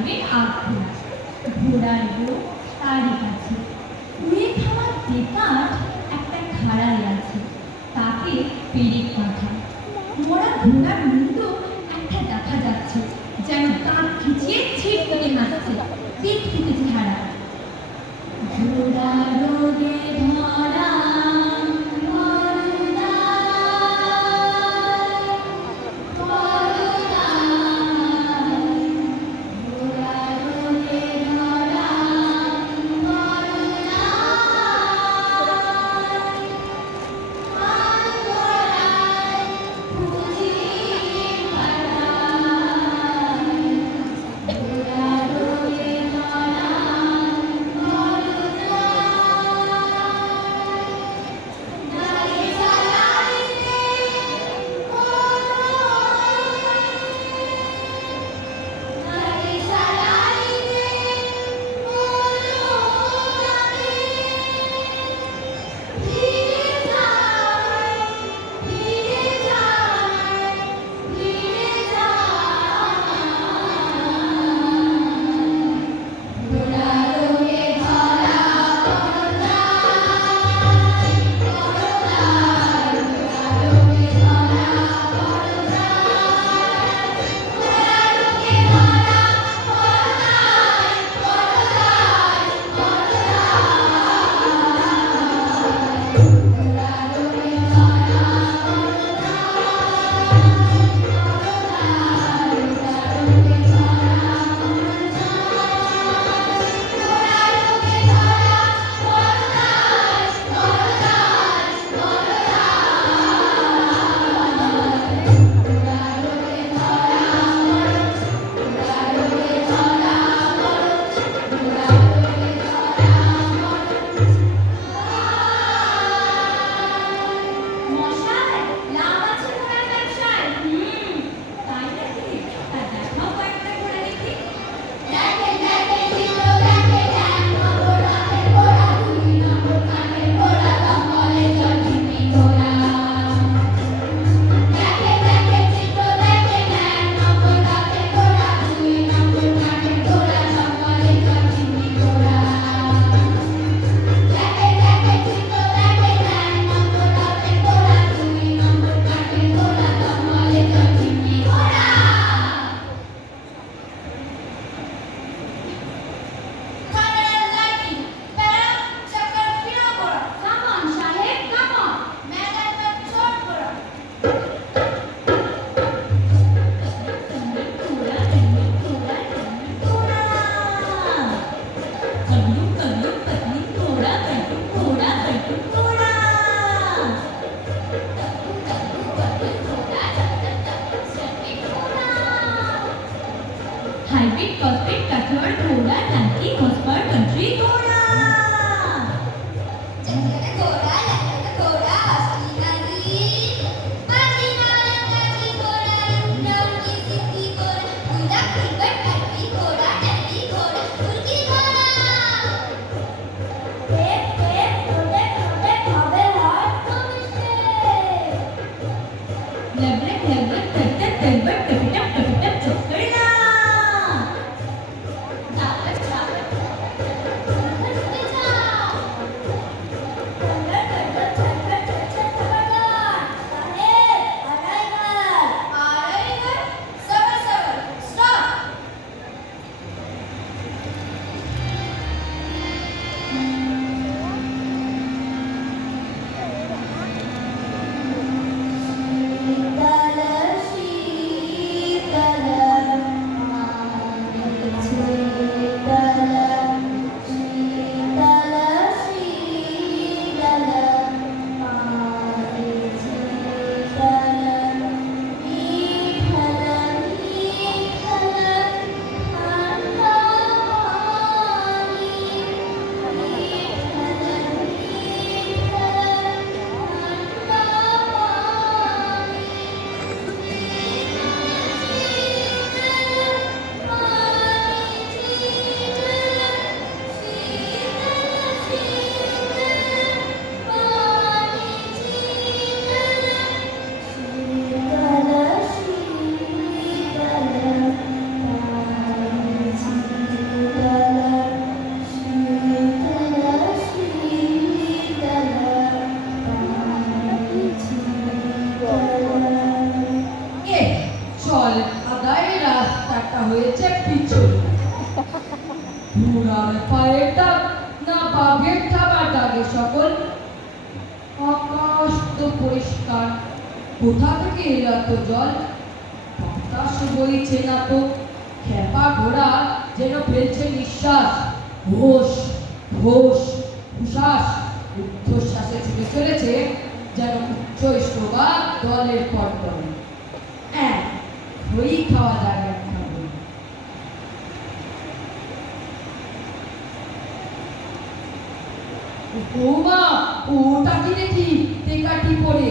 দেবে আখ ঘোড়ার গো তারই কাছে। উড়ে খাওয়া বেকার পরিষ্কার। কোথা থেকে এলো এত জল? বাতাস বইছে না তো। খেপা ঘোড়া যেন ফেলছে নিঃশ্বাস। ঘোষ ঘোষ হুশ্বাস উচ্ছ্বাসে ছুটে চলেছে যেন উচ্চ স্লোগান দলের পট্টনে এক হই খাওয়া যায় বৌমা ওটা কি দেখি? টেকাটি পরে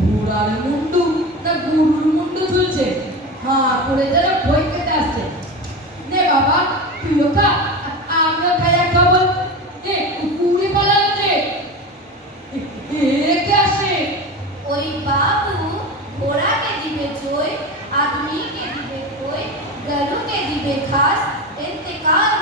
ঘোড়ার মুন্ডু। না গরুর মুন্ডু ঝুলছে। হা করে যারা বই খেতে আসছে। নে বাবা তুইও খা আমরা খাই এক খবর এ ওই বাবু ঘোড়াকে দিবে জয়, আদমিকে দিবে কই গরুকে দিবে খাস এতে কাজ